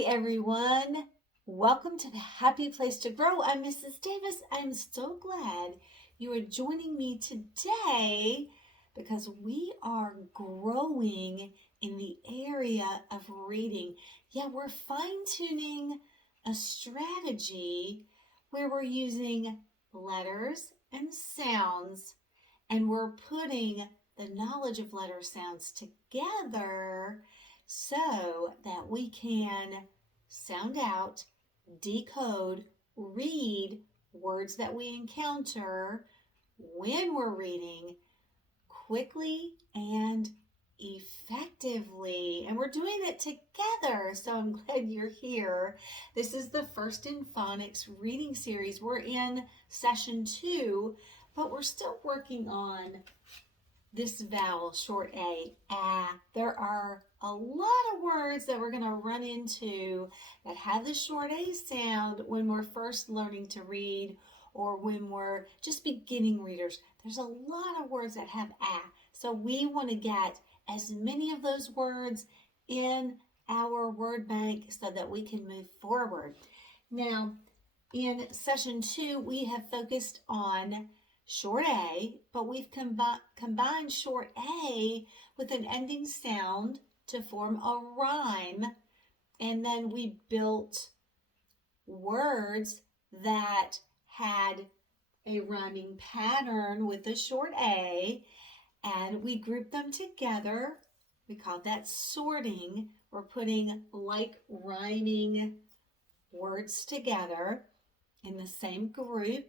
Hey everyone, welcome to the Happy Place to Grow. I'm Mrs. Davis. I'm so glad you are joining me today because we are growing in the area of reading. Yeah, we're fine-tuning a strategy where we're using letters and sounds and we're putting the knowledge of letter sounds together so that we can sound out, decode, read words that we encounter when we're reading quickly and effectively. And we're doing it together. So I'm glad you're here. This is the First in Phonics reading series. We're in session 2, but we're still working on this vowel, short A, ah. There are a lot of words that we're going to run into that have the short A sound when we're first learning to read or when we're just beginning readers. There's a lot of words that have ah. So we want to get as many of those words in our word bank so that we can move forward. Now, in session 2, we have focused on short A, but we've combined short A with an ending sound to form a rhyme. And then we built words that had a rhyming pattern with the short A, and we grouped them together. We called that sorting. We're putting like rhyming words together in the same group,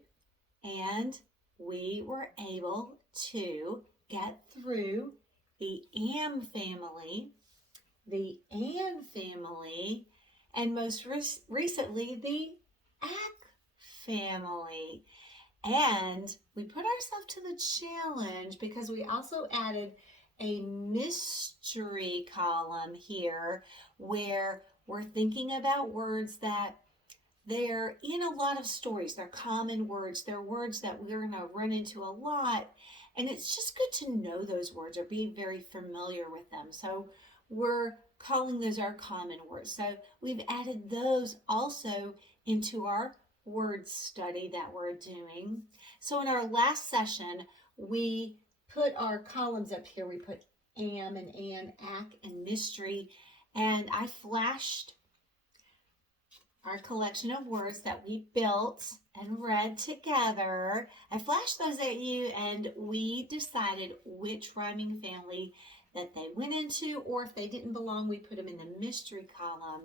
and we were able to get through the am family, the an family, and most recently the ac family. And we put ourselves to the challenge because we also added a mystery column here where we're thinking about words that they're in a lot of stories. They're common words. They're words that we're going to run into a lot. And it's just good to know those words or be very familiar with them. So we're calling those our common words. So we've added those also into our word study that we're doing. So in our last session, we put our columns up here. We put am and an, ac, and mystery. And I flashed our collection of words that we built and read together. I flashed those at you and we decided which rhyming family that they went into, or if they didn't belong, we put them in the mystery column.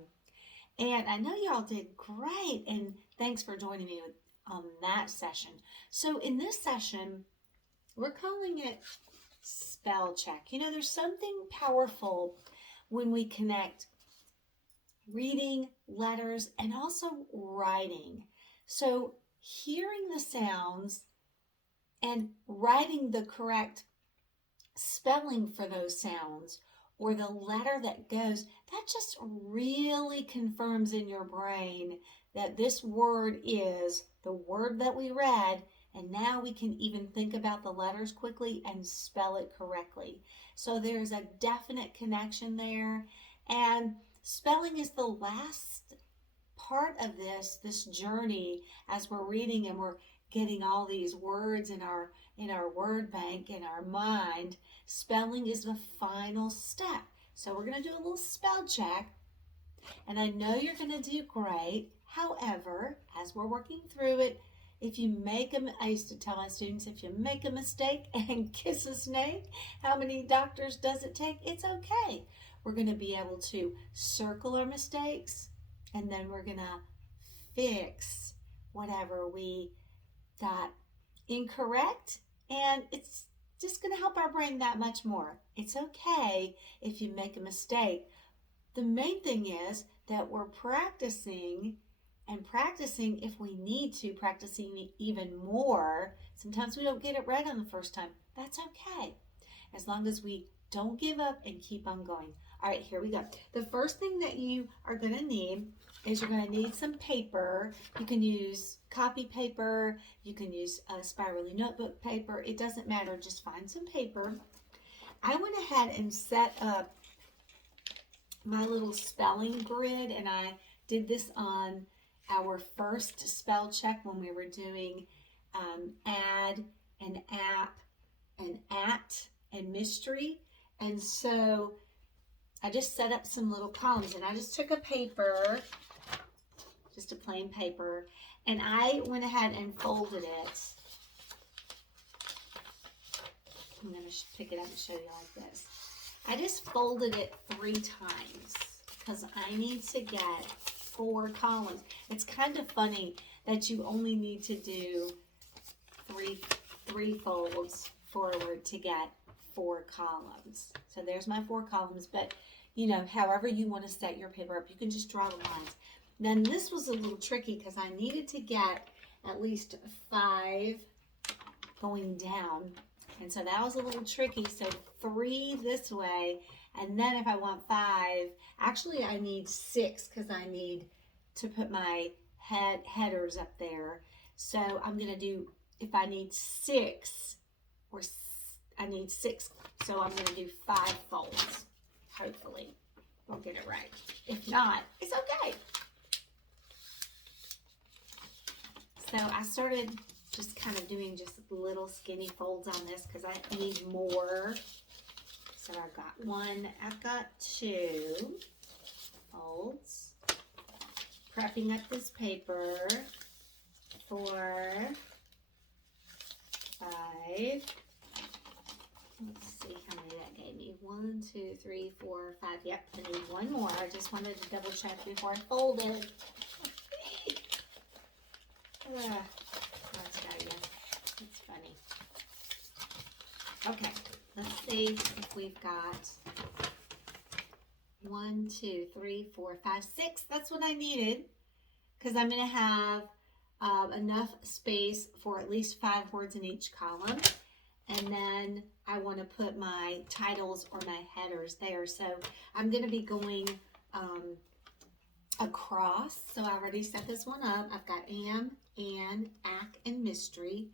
And I know y'all did great, and thanks for joining me on that session. So in this session, we're calling it spell check. You know, there's something powerful when we connect reading, letters, and also writing. So hearing the sounds and writing the correct spelling for those sounds or the letter that goes, that just really confirms in your brain that this word is the word that we read, and now we can even think about the letters quickly and spell it correctly. So there's a definite connection there, and spelling is the last part of this journey as we're reading and we're getting all these words in our word bank, in our mind. Spelling is the final step. So we're going to do a little spell check, and I know you're going to do great. However, as we're working through it, if you make I used to tell my students, if you make a mistake and kiss a snake, how many doctors does it take? It's okay. We're going to be able to circle our mistakes, and then we're going to fix whatever we got incorrect, and it's just going to help our brain that much more. It's okay if you make a mistake. The main thing is that we're practicing and practicing if we need to, practicing even more. Sometimes we don't get it right on the first time. That's okay, as long as we don't give up and keep on going. All right, here we go. The first thing that you are going to need is you're going to need some paper. You can use copy paper. You can use a spirally notebook paper. It doesn't matter. Just find some paper. I went ahead and set up my little spelling grid, and I did this on our first spell check when we were doing add and app and at and mystery. And so I just set up some little columns, and I just took a paper, just a plain paper, and I went ahead and folded it. I'm going to pick it up and show you like this. I just folded it 3 times because I need to get 4 columns. It's kind of funny that you only need to do three folds forward to get 4 columns. So there's my 4 columns, but you know, however you want to set your paper up, you can just draw the lines. Then this was a little tricky because I needed to get at least 5 going down. And so that was a little tricky. So 3 this way. And then if I want 5, actually I need 6 because I need to put my headers up there. So I'm going to do, if I need 6, I need 6. So I'm going to do 5 folds. Hopefully I'll get it right. If not, it's okay. So I started just kind of doing just little skinny folds on this because I need more. So I've got 2 folds. Prepping up this paper for 5. Let's see how many that gave me. 1, 2, 3, 4, 5. Yep, I need 1 more. I just wanted to double check before I folded. That's got you. It's funny. Okay, let's see if we've got 1, 2, 3, 4, 5, 6. That's what I needed because I'm going to have enough space for at least 5 words in each column. And then I want to put my titles or my headers there. So I'm going to be going across. So I already set this one up. I've got am, and, ack, and mystery.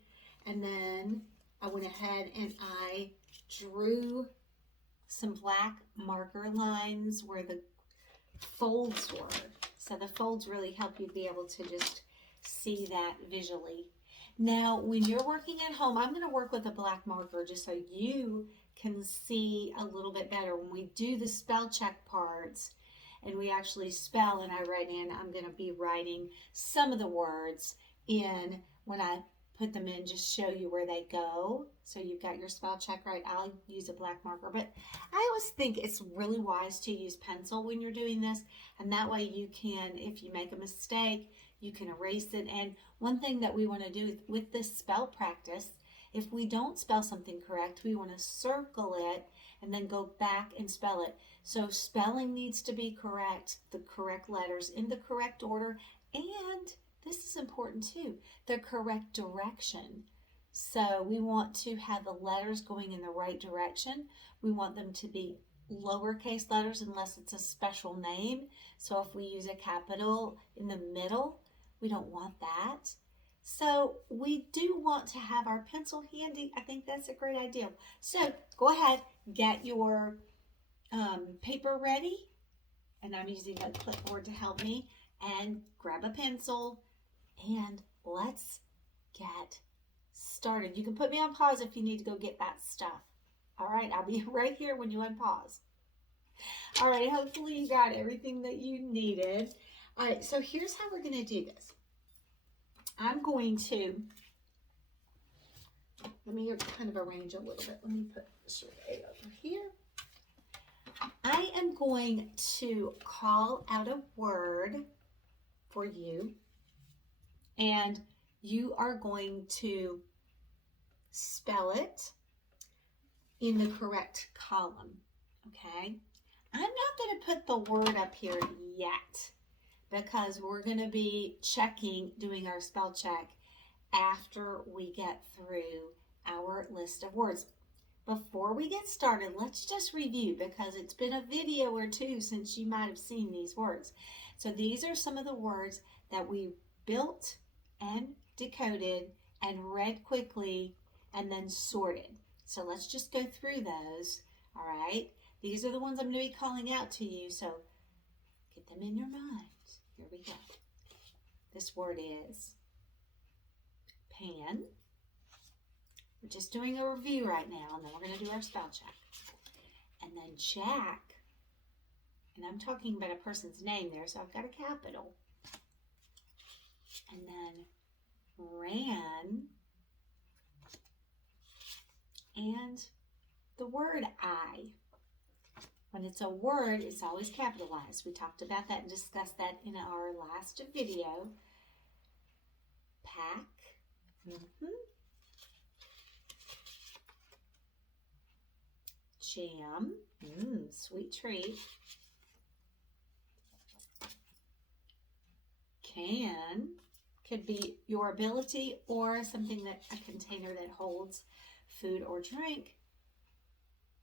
And then I went ahead and I drew some black marker lines where the folds were. So the folds really help you be able to just see that visually. Now, when you're working at home, I'm going to work with a black marker just so you can see a little bit better. When we do the spell check parts and we actually spell and I write in, I'm going to be writing some of the words in when I put them in, just show you where they go. So you've got your spell check right. I'll use a black marker, but I always think it's really wise to use pencil when you're doing this. And that way you can, if you make a mistake, you can erase it. And one thing that we want to do with this spell practice, if we don't spell something correct, we want to circle it and then go back and spell it. So spelling needs to be correct, the correct letters in the correct order, and this is important too, the correct direction. So we want to have the letters going in the right direction. We want them to be lowercase letters unless it's a special name. So if we use a capital in the middle, we don't want that. So we do want to have our pencil handy. I think that's a great idea. So go ahead, get your paper ready. And I'm using a clipboard to help me. And grab a pencil and let's get started. You can put me on pause if you need to go get that stuff. All right, I'll be right here when you unpause. All right, hopefully you got everything that you needed. All right, so here's how we're going to do this. I'm going to, let me kind of arrange a little bit. Let me put Sheree over here. I am going to call out a word for you, and you are going to spell it in the correct column, okay? I'm not going to put the word up here yet because we're going to be doing our spell check after we get through our list of words. Before we get started, let's just review because it's been a video or two since you might have seen these words. So these are some of the words that we built and decoded and read quickly and then sorted. So let's just go through those, all right? These are the ones I'm going to be calling out to you, so get them in your mind. Here we go. This word is pan. We're just doing a review right now, and then we're going to do our spell check. And then jack, and I'm talking about a person's name there, so I've got a capital. And then ran, and the word I. When it's a word, it's always capitalized. We talked about that and discussed that in our last video. Pack. Jam. Sweet treat. Can. Could be your ability or something that a container that holds food or drink.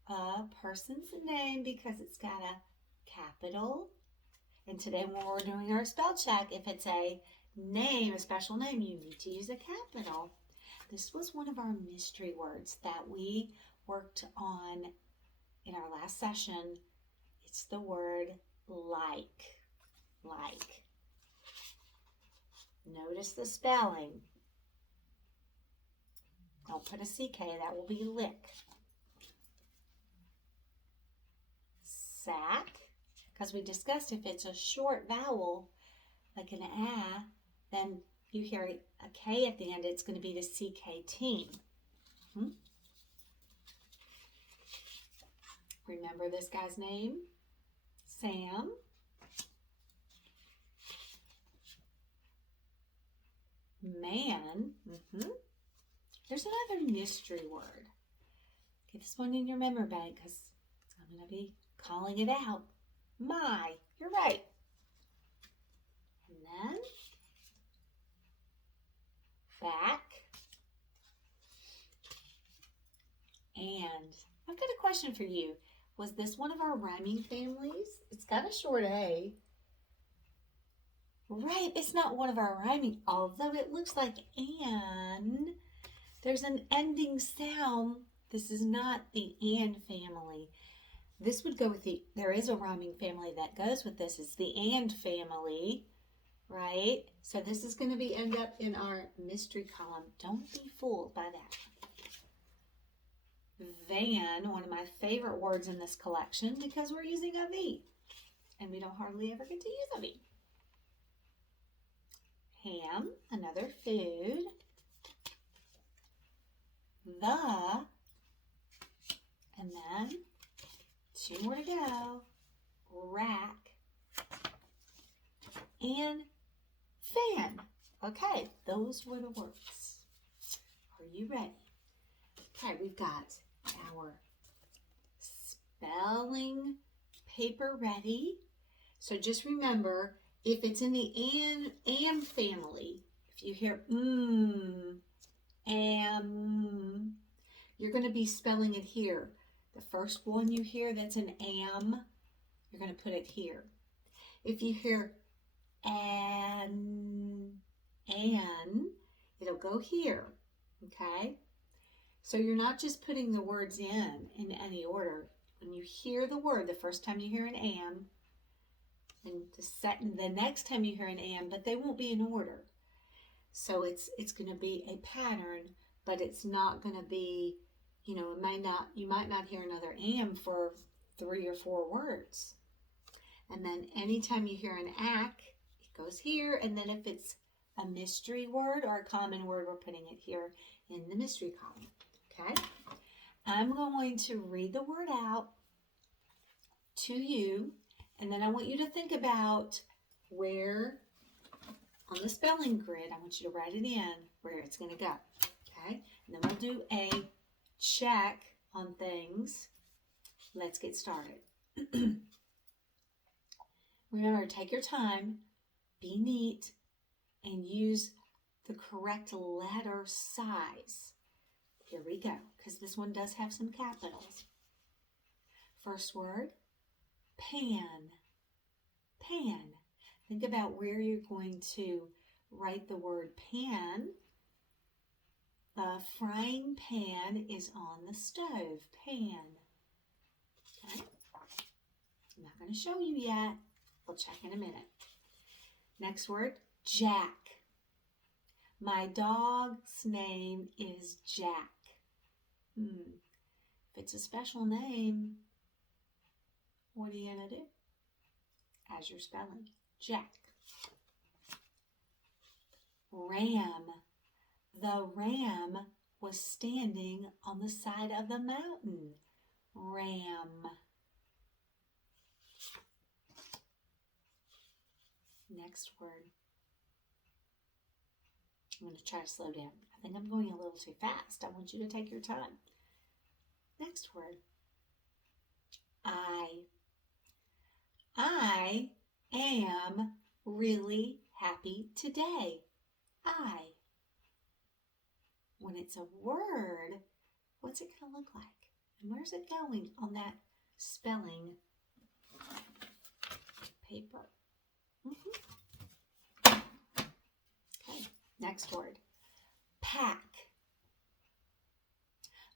A person's name because it's got a capital. And today when we're doing our spell check, if it's a name, a special name, you need to use a capital. This was one of our mystery words that we worked on in our last session. It's the word like. Like. Notice the spelling. Don't put a CK, that will be lick. Sack, because we discussed if it's a short vowel, like an A, then you hear a K at the end, it's going to be the CK team. Remember this guy's name? Sam. Man. There's another mystery word. Get this one in your memory bank because I'm going to be calling it out. My. You're right. And then back. And I've got a question for you. Was this one of our rhyming families? It's got a short A. Right, it's not one of our rhyming, although it looks like an. There's an ending sound. This is not the and family. This would go with there is a rhyming family that goes with this. It's the and family, right? So this is going to end up in our mystery column. Don't be fooled by that. Van, one of my favorite words in this collection because we're using a V. And we don't hardly ever get to use a V. Ham, another food. The, and then 2 more to go. Rack and fan. Okay, those were the words. Are you ready? Okay, we've got our spelling paper ready. So just remember, if it's in the am family, if you hear am, you're going to be spelling it here. The first one you hear that's an am, you're going to put it here. If you hear an, it'll go here, okay? So you're not just putting the words in any order. When you hear the word, the first time you hear an am, and the next time you hear an am, but they won't be in order. So it's going to be a pattern, but it's not going to be, you might not hear another am for 3 or 4 words. And then anytime you hear an ack, it goes here. And then if it's a mystery word or a common word, we're putting it here in the mystery column. Okay? I'm going to read the word out to you. And then I want you to think about where on the spelling grid, I want you to write it in where it's going to go. Okay? And then we'll do a check on things. Let's get started. Remember, take your time, be neat, and use the correct letter size. Here we go, because this one does have some capitals. First word, pan. Pan. Think about where you're going to write the word pan. The frying pan is on the stove. Pan. Okay. I'm not going to show you yet. We'll check in a minute. Next word, Jack. My dog's name is Jack. If it's a special name, what are you going to do? As you're spelling, Jack. Ram. The ram was standing on the side of the mountain. Ram. Next word. I'm going to try to slow down. I think I'm going a little too fast. I want you to take your time. Next word. I am really happy today. I. When it's a word, what's it going to look like? And where's it going on that spelling paper? Okay, next word. Pack.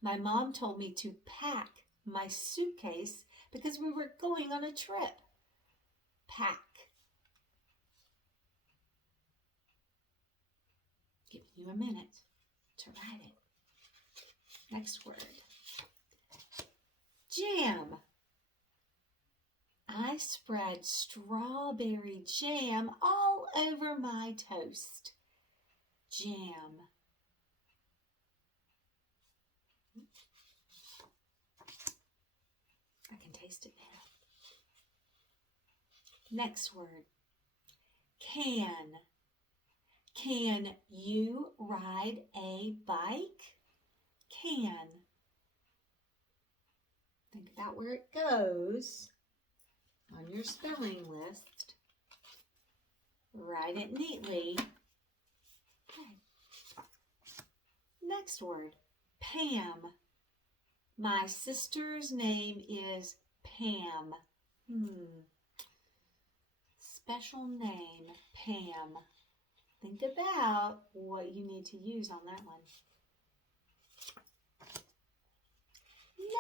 My mom told me to pack my suitcase because we were going on a trip. Pack. Giving you a minute to write it. Next word. Jam. I spread strawberry jam all over my toast. Jam. I can taste it now. Next word. Can. Can you ride a bike? Can. Think about where it goes on your spelling list. Write it neatly. Okay. Next word. Pam. My sister's name is Pam. Special name, Pam. Think about what you need to use on that one.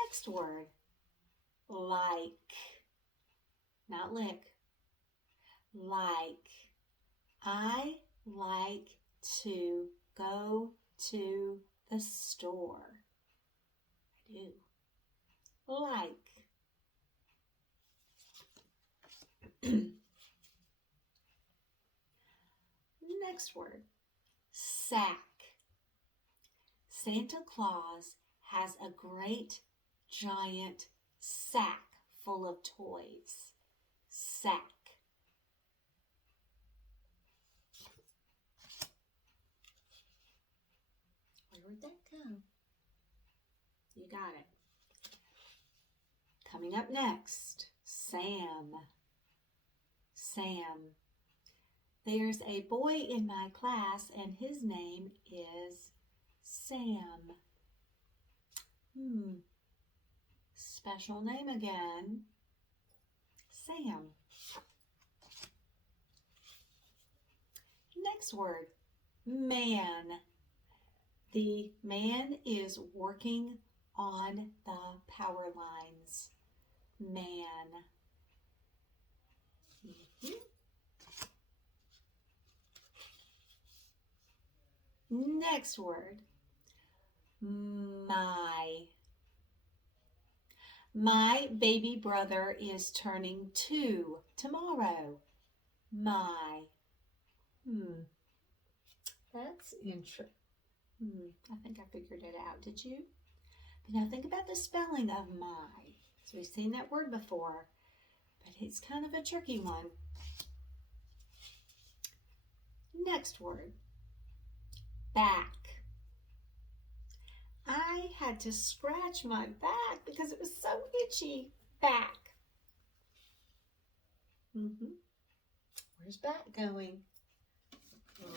Next word. Like. Not lick. Like. I like to go to the store. I do. Like. Next word. Sack. Santa Claus has a great giant sack full of toys. Sack. Where would that go? You got it. Coming up next, Sam. Sam. There's a boy in my class and his name is Sam. Special name again. Sam. Next word. Man. The man is working on the power lines. Man. Next word. My. My baby brother is turning 2 tomorrow. My. That's interesting. I think I figured it out. Did you? But now think about the spelling of my. So we've seen that word before, but it's kind of a tricky one. Next word. Back. I had to scratch my back because it was so itchy. Back. Where's back going?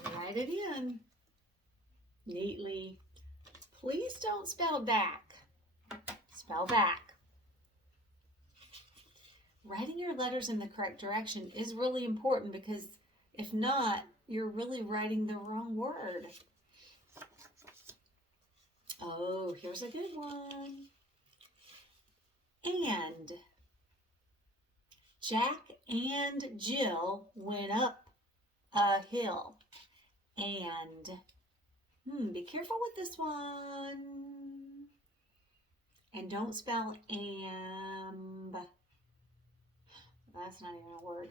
Write it in neatly. Please don't spell back. Spell back. Writing your letters in the correct direction is really important because if not, you're really writing the wrong word. Oh, here's a good one. And. Jack and Jill went up a hill. And, be careful with this one. And don't spell amb. That's not even a word.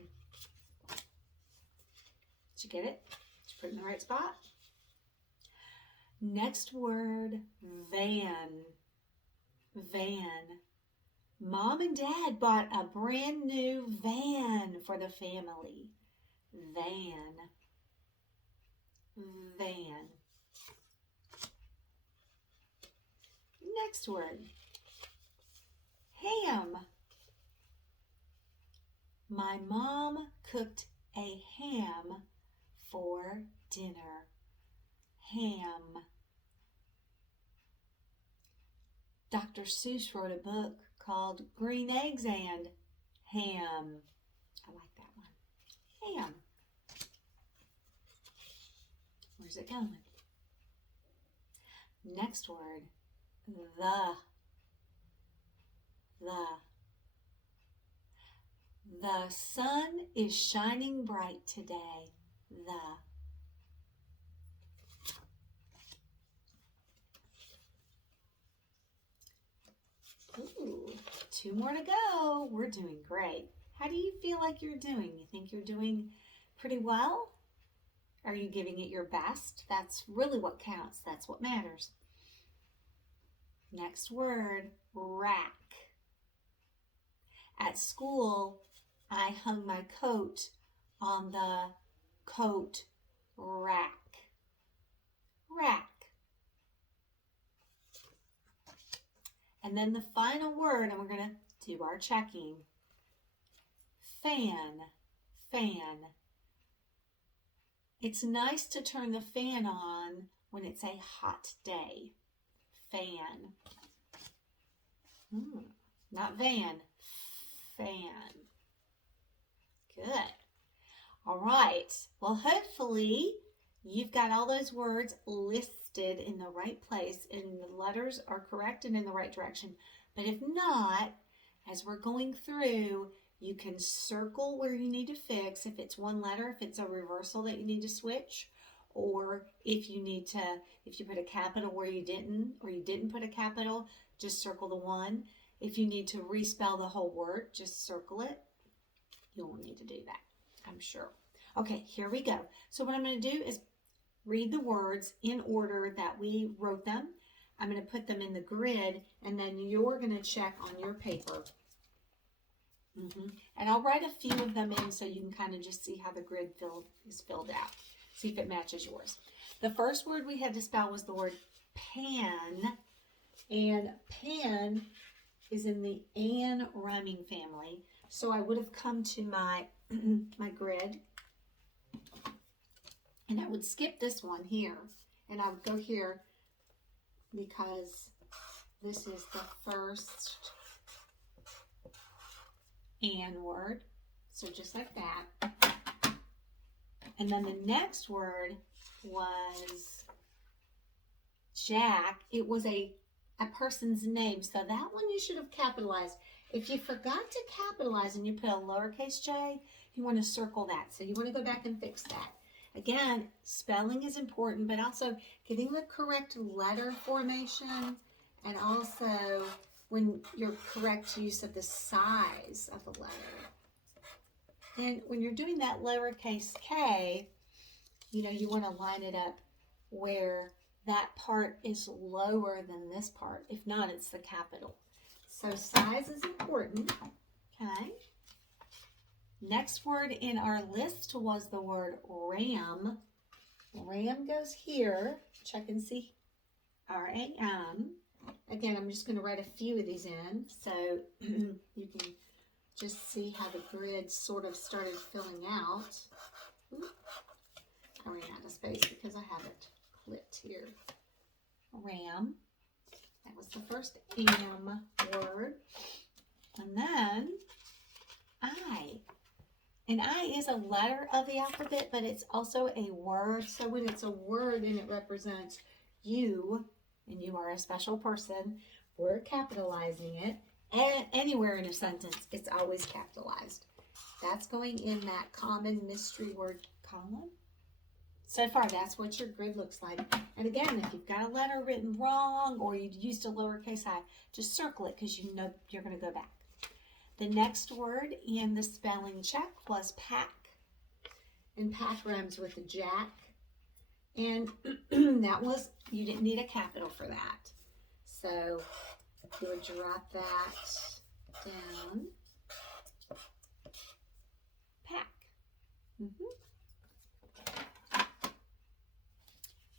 Did you get it? Did you put it in the right spot? Next word, van. Van. Mom and Dad bought a brand new van for the family. Van. Van. Next word, ham. My mom cooked a ham for dinner. Ham. Dr. Seuss wrote a book called Green Eggs and Ham. I like that one. Ham. Where's it going? Next word, the. The sun is shining bright today. The. Ooh, 2 more to go. We're doing great. How do you feel like you're doing? You think you're doing pretty well? Are you giving it your best? That's really what counts. That's what matters. Next word, rack. At school, I hung my coat on the coat rack. Rack. And then the final word, and we're going to do our checking. Fan. Fan. It's nice to turn the fan on when it's a hot day. Fan. Not van. Fan. Good. All right. Well, hopefully you've got all those words listed in the right place and the letters are correct and in the right direction. But if not, as we're going through, you can circle where you need to fix. If it's one letter, if it's a reversal that you need to switch, or if you put a capital where you didn't, or you didn't put a capital, just circle the one. If you need to respell the whole word, just circle it. You won't need to do that, I'm sure. Okay, here we go. So what I'm going to do is read the words in order that we wrote them. I'm going to put them in the grid, and then you're going to check on your paper. And I'll write a few of them in so you can kind of just see how the grid is filled out. See if it matches yours. The first word we had to spell was the word pan. And pan is in the an rhyming family. So I would have come to my, my grid. And I would skip this one here. And I would go here because this is the first an word. So just like that. And then the next word was Jack. It was a person's name. So that one you should have capitalized. If you forgot to capitalize and you put a lowercase j, you want to circle that. So you want to go back and fix that. Again, spelling is important, but also getting the correct letter formation and also when your correct use of the size of the letter. And when you're doing that lowercase k, you want to line it up where that part is lower than this part. If not, it's the capital. So size is important, okay? Next word in our list was the word ram. Ram goes here. Check and see. R-A-M. Again, I'm just going to write a few of these in so you can just see how the grid sort of started filling out. Ooh, I ran out of space because I have it clipped here. Ram. That was the first am word. And then I. And I is a letter of the alphabet, but it's also a word. So when it's a word and it represents you, and you are a special person, we're capitalizing it. And anywhere in a sentence, it's always capitalized. That's going in that common mystery word column. So far, that's what your grid looks like. And again, if you've got a letter written wrong or you used a lowercase I, just circle it because you know you're going to go back. The next word in the spelling check was pack. And pack rhymes with jack. And that was, you didn't need a capital for that. So you would drop that down. Pack.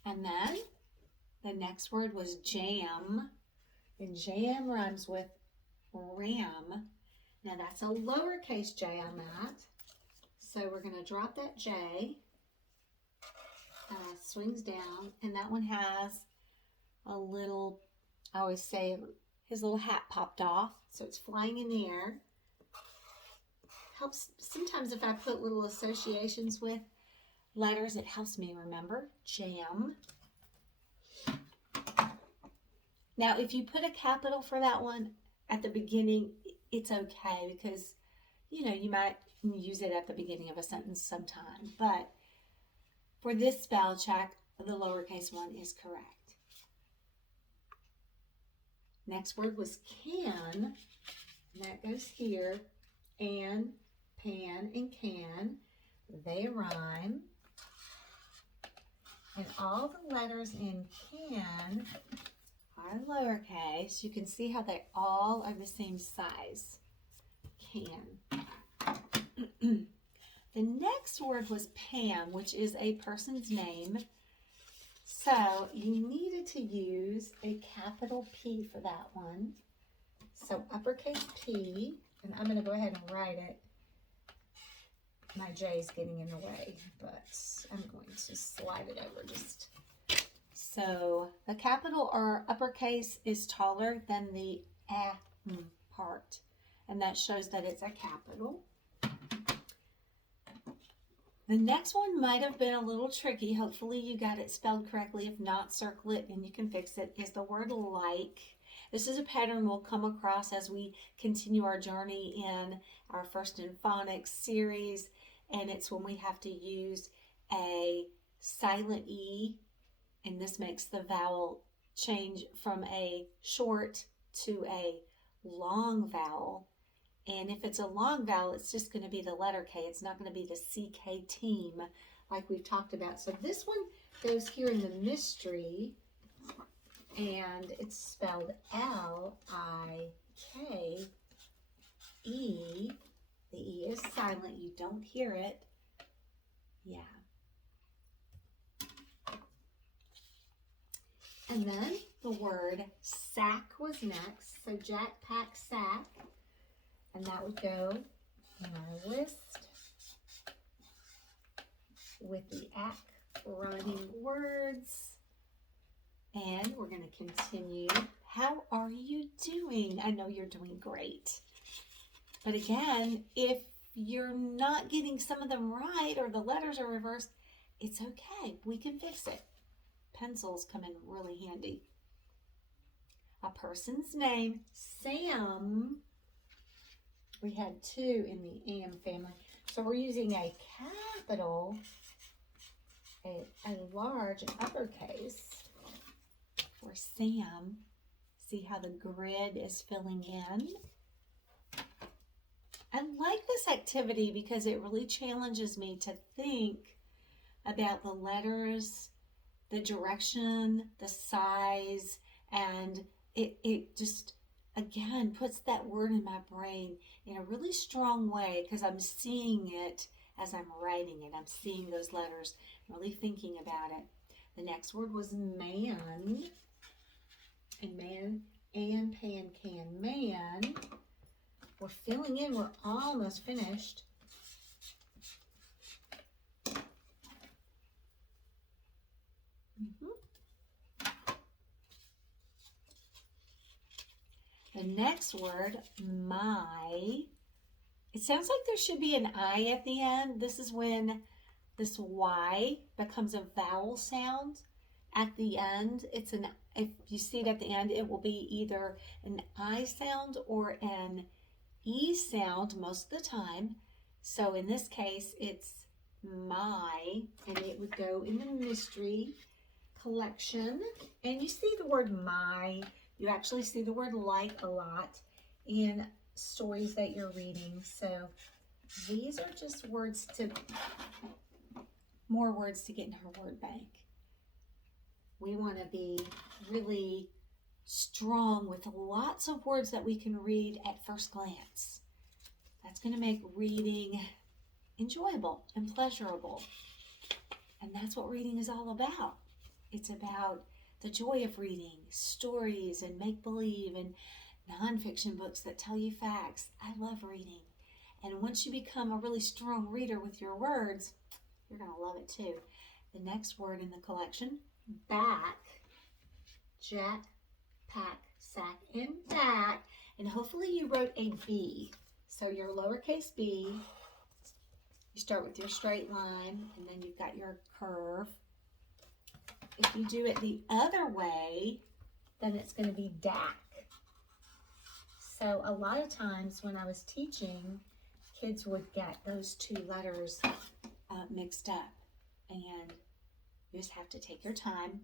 And then the next word was jam. And jam rhymes with ram. Now that's a lowercase j on that. So we're going to drop that J, swings down, and that one has a little, I always say his little hat popped off, so it's flying in the air. Helps, sometimes if I put little associations with letters, it helps me remember. Jam. Now if you put a capital for that one at the beginning, it's okay because, you know, you might use it at the beginning of a sentence sometime, but for this spell check, the lowercase one is correct. Next word was can, and that goes here. An, pan, and can, they rhyme. And all the letters in can are lowercase. You can see how they all are the same size. Can. The next word was Pam, which is a person's name. So you needed to use a capital P for that one. So uppercase P, and I'm going to go ahead and write it. My J is getting in the way, but I'm going to slide it over just. So the capital or uppercase is taller than the part, and that shows that it's a capital. The next one might have been a little tricky. Hopefully you got it spelled correctly. If not, circle it and you can fix it. Is the word like. This is a pattern we'll come across as we continue our journey in our First in Phonics series. And it's when we have to use a silent E. And this makes the vowel change from a short to a long vowel. And if it's a long vowel, it's just going to be the letter K. It's not going to be the CK team like we've talked about. So this one goes here in the mystery, and it's spelled L-I-K-E. The E is silent. You don't hear it. Yeah. And then the word sack was next. So Jack, pack, sack. And that would go in our list with the ack rhyming words. And we're going to continue. How are you doing? I know you're doing great. But again, if you're not getting some of them right or the letters are reversed, it's okay. We can fix it. Pencils come in really handy. A person's name, Sam. We had two in the AM family. So we're using a capital, a large uppercase for Sam. See how the grid is filling in? I like this activity because it really challenges me to think about the letters, the direction, the size, and it just, again, puts that word in my brain in a really strong way because I'm seeing it as I'm writing it. I'm seeing those letters, really thinking about it. The next word was man. And man, and pan, can, man. We're filling in. We're almost finished. The next word, my. It sounds like there should be an I at the end. This is when this Y becomes a vowel sound. At the end, it's an, if you see it at the end, it will be either an I sound or an E sound most of the time. So in this case, it's my, and it would go in the mystery collection. And you see the word my, you actually see the word like a lot in stories that you're reading. So these are just more words to get in her word bank. We want to be really strong with lots of words that we can read at first glance. That's going to make reading enjoyable and pleasurable. And that's what reading is all about. It's about the joy of reading, stories and make-believe and nonfiction books that tell you facts. I love reading. And once you become a really strong reader with your words, you're going to love it too. The next word in the collection, back. Jack, pack, sack, and back. And hopefully you wrote a B. So your lowercase b, you start with your straight line, and then you've got your curve. If you do it the other way, then it's going to be DAC. So a lot of times when I was teaching, kids would get those two letters mixed up. And you just have to take your time.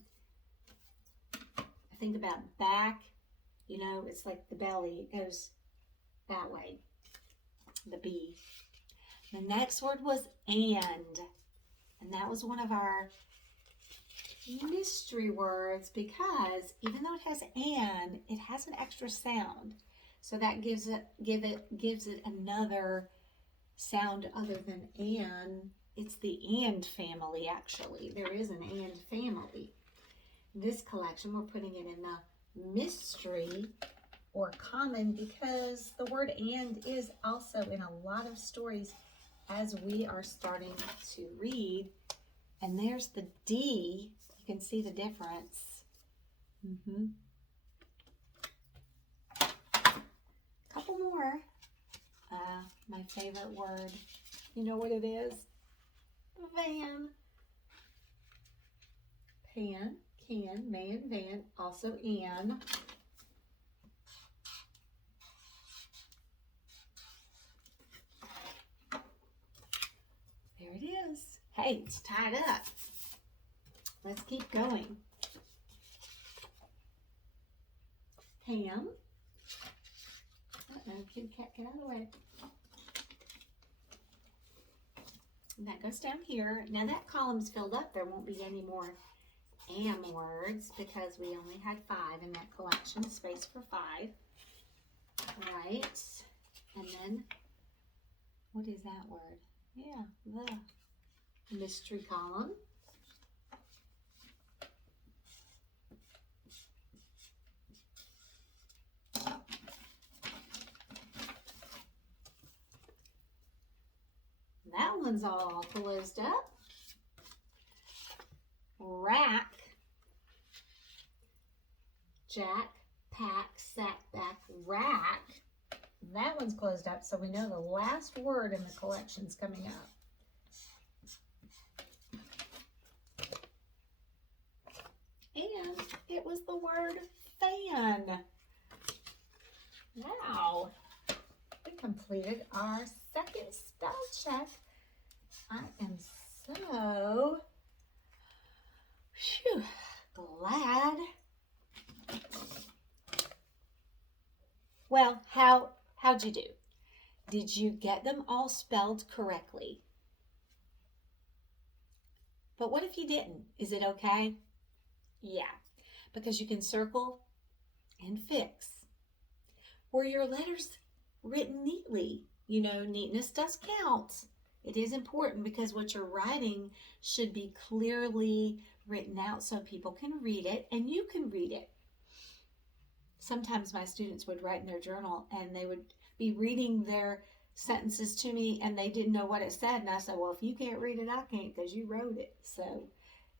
I think about back, you know, it's like the belly. It goes that way, the B. The next word was and that was one of our mystery words because even though it has and, it has an extra sound. So that gives it another sound other than and. It's the and family, actually. There is an and family. This collection, we're putting it in the mystery or common because the word and is also in a lot of stories as we are starting to read. And there's the D. You can see the difference. Couple more. My favorite word. You know what it is? Van. Pan, can, man, van, also an. There it is. Hey, it's tied up. Let's keep going. Ham. Uh-oh, kitty cat, get out of the way. And that goes down here. Now that column's filled up. There won't be any more am words because we only had 5 in that collection. Space for 5. Right. And then, what is that word? Yeah, the mystery column. That one's all closed up. Rack, jack, pack, sack, back, rack. That one's closed up, so we know the last word in the collection's coming up. And it was the word fan. Wow. We completed our second spell check. I am so glad. Well, how'd you do? Did you get them all spelled correctly? But what if you didn't? Is it okay? Yeah, because you can circle and fix. Were your letters written neatly? You know, neatness does count. It is important because what you're writing should be clearly written out so people can read it and you can read it. Sometimes my students would write in their journal and they would be reading their sentences to me and they didn't know what it said. And I said, well, if you can't read it, I can't because you wrote it. So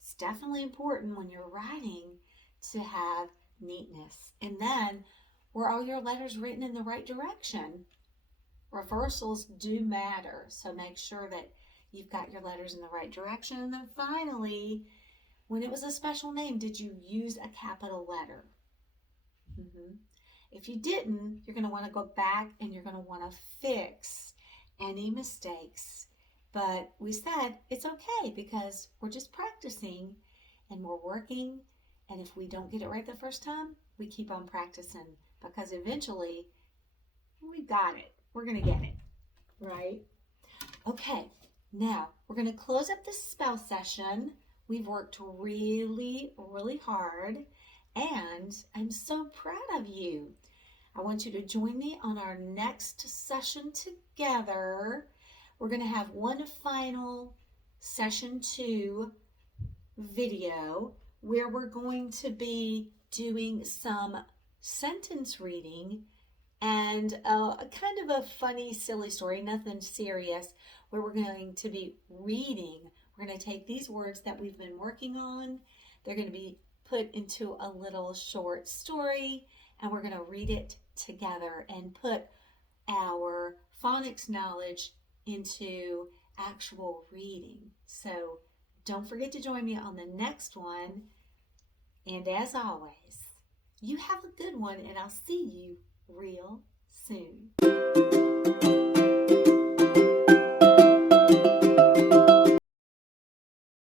it's definitely important when you're writing to have neatness. And then, were all your letters written in the right direction? Reversals do matter, so make sure that you've got your letters in the right direction. And then finally, when it was a special name, did you use a capital letter? If you didn't, you're going to want to go back and you're going to want to fix any mistakes. But we said it's okay because we're just practicing and we're working. And if we don't get it right the first time, we keep on practicing because eventually we got it. We're going to get it, right? Okay, now we're going to close up this spell session. We've worked really, really hard, and I'm so proud of you. I want you to join me on our next session together. We're going to have one final session 2 video where we're going to be doing some sentence reading and a kind of a funny, silly story, nothing serious, where we're going to be reading. We're going to take these words that we've been working on. They're going to be put into a little short story, and we're going to read it together and put our phonics knowledge into actual reading. So don't forget to join me on the next one. And as always, you have a good one, and I'll see you real soon.